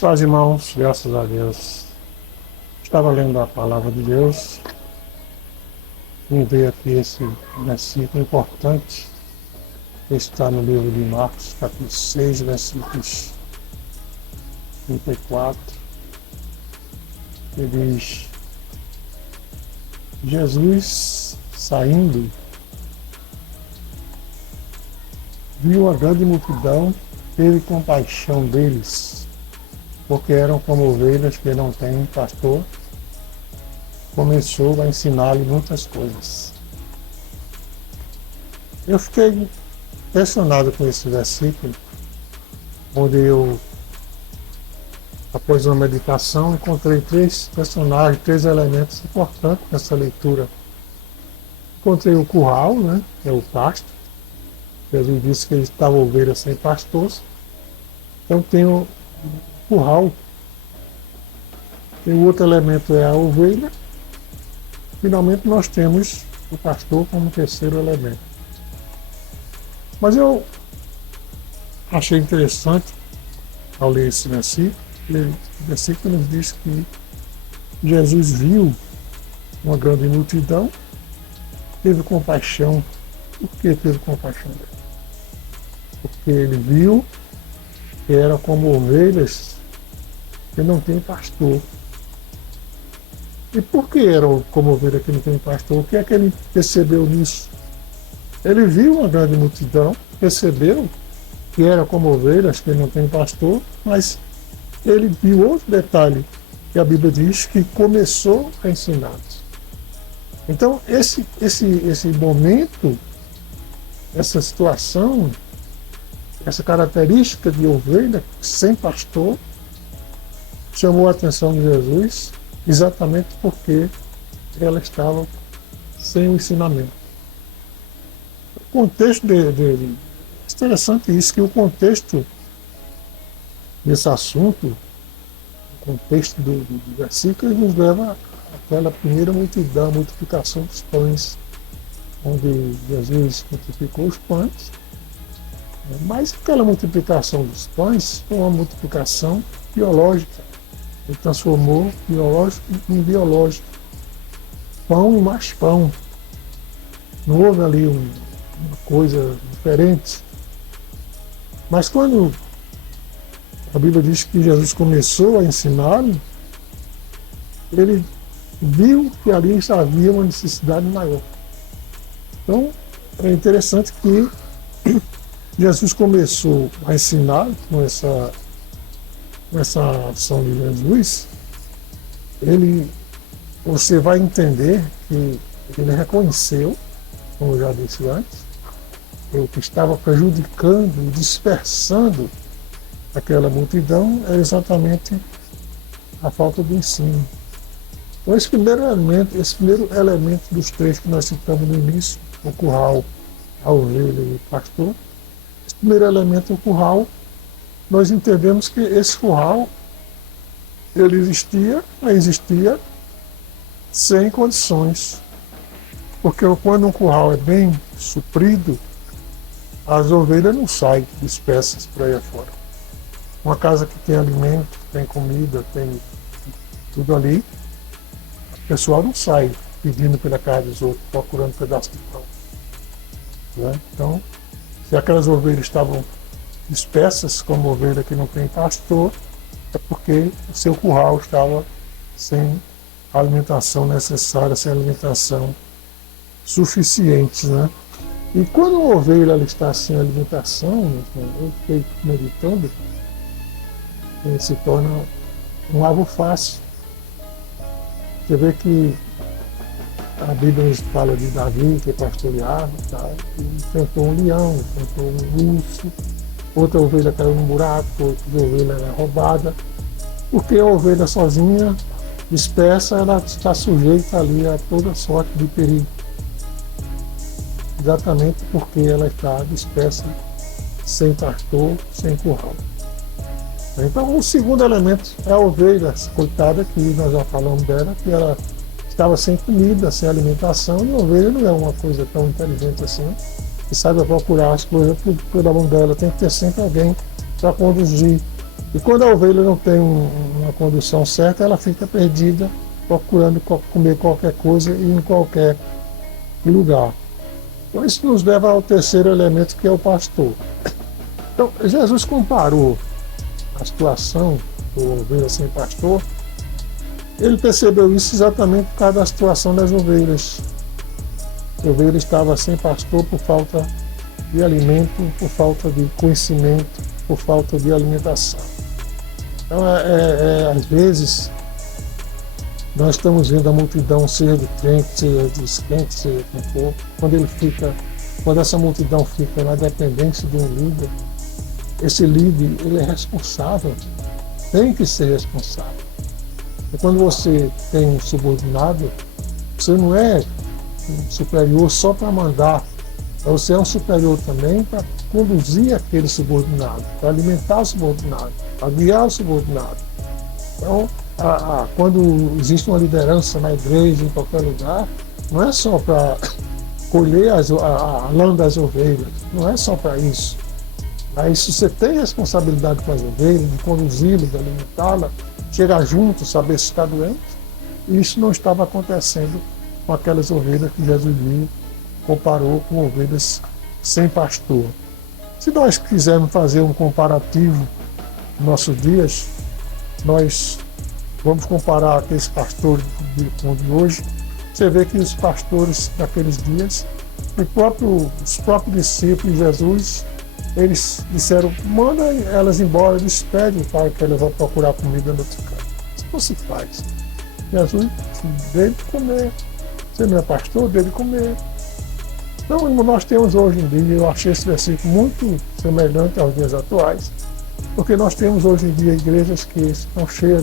Paz, irmãos, graças a Deus. Estava lendo a palavra de Deus e veio aqui esse versículo importante que está no livro de Marcos, capítulo 6, versículos 34, que diz: Jesus, saindo, viu a grande multidão, teve compaixão deles, porque eram como ovelhas que não têm pastor. Começou a ensinar-lhe muitas coisas. Eu fiquei impressionado com esse versículo, onde eu, após uma meditação, encontrei três personagens, três elementos importantes nessa leitura. Encontrei o curral, né, que é o pasto. Jesus disse que ele estava ovelha sem pastor. Então tem o curral. E o outro elemento é a ovelha. Finalmente nós temos o pastor como terceiro elemento. Mas eu achei interessante, ao ler esse versículo, o versículo nos diz que Jesus viu uma grande multidão, teve compaixão. Por que teve compaixão dele? Porque ele viu que era como ovelhas que não tem pastor. E por que era como ovelha que não tem pastor? O que é que ele percebeu nisso? Ele viu uma grande multidão, percebeu que era como ovelhas que não tem pastor, mas ele viu outro detalhe, que a Bíblia diz que começou a ensinar. Então, esse momento, essa situação, essa característica de ovelha sem pastor, chamou a atenção de Jesus, exatamente porque ela estava sem o ensinamento. O contexto é interessante isso, que o contexto desse assunto, o contexto do versículo, nos leva àquela primeira multidão, a multiplicação dos pães, onde Jesus multiplicou os pães, mas aquela multiplicação dos pães foi uma multiplicação biológica. Ele transformou biológico em biológico. Pão e mais pão. Não houve ali uma coisa diferente. Mas quando a Bíblia diz que Jesus começou a ensinar, ele viu que ali havia uma necessidade maior. Então, é interessante que Jesus começou a ensinar com essa ação de Jesus, você vai entender que ele reconheceu, como eu já disse antes, o que estava prejudicando e dispersando aquela multidão era exatamente a falta de ensino. Então esse primeiro elemento dos três que nós citamos no início, o curral, a ovelha e o pastor, esse primeiro elemento, o curral, nós entendemos que esse curral ele existia sem condições. Porque quando um curral é bem suprido, as ovelhas não saem dispersas por aí afora. Uma casa que tem alimento, tem comida, tem tudo ali, o pessoal não sai pedindo pela casa dos outros, procurando um pedaço de pão. Né? Então, se aquelas ovelhas estavam dispersas como ovelha que não tem pastor, é porque o seu curral estava sem a alimentação necessária, sem alimentação suficiente, né? E quando uma ovelha ela está sem alimentação, eu fiquei meditando, se torna um alvo fácil. Você vê que a Bíblia nos fala de Davi, que pastoreava, tá? E enfrentou um leão, enfrentou um urso, outra ovelha caiu num buraco, outra ovelha era roubada, porque a ovelha sozinha, dispersa, ela está sujeita ali a toda sorte de perigo. Exatamente porque ela está dispersa, sem pastor, sem curral. Então o segundo elemento é a ovelha, coitada, que nós já falamos dela, que ela estava sem comida, sem alimentação, e a ovelha não é uma coisa tão inteligente assim, que saiba procurar as coisas pela mão dela, tem que ter sempre alguém para conduzir. E quando a ovelha não tem uma condução certa, ela fica perdida, procurando comer qualquer coisa e em qualquer lugar. Então isso nos leva ao terceiro elemento, que é o pastor. Então Jesus comparou a situação do ovelha sem pastor. Ele percebeu isso exatamente por causa da situação das ovelhas. A ovelha estava sem pastor por falta de alimento, por falta de conhecimento, por falta de alimentação. Então, às vezes, nós estamos vendo a multidão, seja de crente, seja de descrente, seja de quem for, quando essa multidão fica na dependência de um líder, esse líder ele é responsável, tem que ser responsável. E quando você tem um subordinado, você não é um superior só para mandar, você é um superior também para conduzir aquele subordinado, para alimentar o subordinado, para guiar o subordinado. Então, quando existe uma liderança na igreja, em qualquer lugar, não é só para colher a lã das ovelhas, não é só para isso. Mas se você tem responsabilidade com as ovelhas, de conduzi-las, de alimentá-las, chegar junto, saber se está doente, e isso não estava acontecendo com aquelas ovelhas que Jesus comparou com ovelhas sem pastor. Se nós quisermos fazer um comparativo nos nossos dias, nós vamos comparar aqueles pastores com o de hoje. Você vê que os pastores daqueles dias, os próprios discípulos de Jesus, eles disseram, manda elas embora, despede o pai que elas vão procurar comida no outro canto. Isso não se faz. Jesus dê de comer. Você não é pastor, dê de comer. Então nós temos hoje em dia, eu achei esse versículo muito semelhante aos dias atuais, porque nós temos hoje em dia igrejas que estão cheias de